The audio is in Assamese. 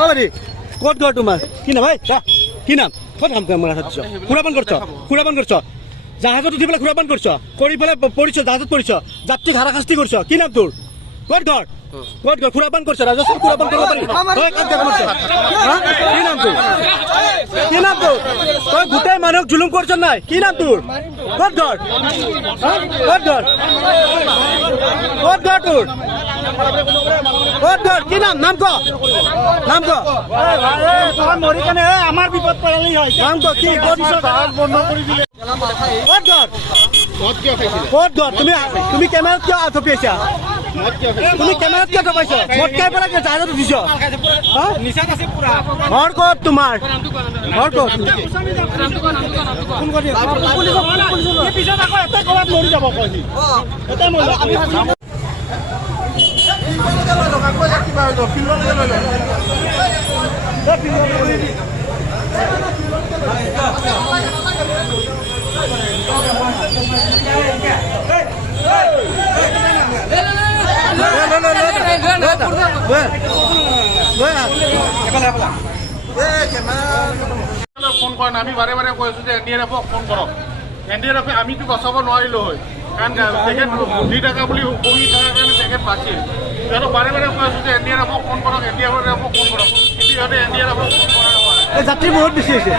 ও বাড়ি ক'ত ঘৰ তোমাৰ কি নাম কি নাম ক'ত কাম কৰিছ সুৰাপান কৰছ জাহাজত উঠি পেলাই সুৰাপান কৰছ কৰি পেলাই পৰিছ জাহাজত পৰিছ যাত্ৰীক হাৰাশাস্তি কৰছ কি নাম তোৰ ক'ত ঘৰ সুৰাপান কৰছ ৰাজস্থান সুৰাপান কৰিব পাৰি কি নাম তোৰ তই গোটেই মানুহক জুলুম কৰছ নাই কি নাম তোৰ ক'ত ঘৰ তোৰ ক'ত ঘৰ কি নাম ক মৰি কেনে আমাৰ বিপদ পেলালি হয় নাম ক কি বন্ধ কৰি দিলে ক'ত ঘৰ তুমি কেমেৰাত কিয় আথপি আছা তুমি কেমেৰাত কিয় থপাইছ মদ খাই পেলাই জাহাজত উঠিছ ঘৰ ক'ত তোমাৰ ঘৰ ক'ত মৰি যাব ফোন কৰা আমি বাৰে বাৰে কৈ আছো যে NDRF ফোন কৰক NDRF আমিতো বচাব নোৱাৰিলো হয় কাৰণ তেখেত বুদ্ধি থকা বুলি বহি থকাৰ কাৰণে তেখেত বাচিল সিহঁতক বাৰে বাৰে কৈ আছো যে NDRF ফোন কৰক NDRF ফোন কৰক কিন্তু সিহঁতে NDRF ফোন কৰা নহয় যাত্ৰী বহুত বেছি হৈছে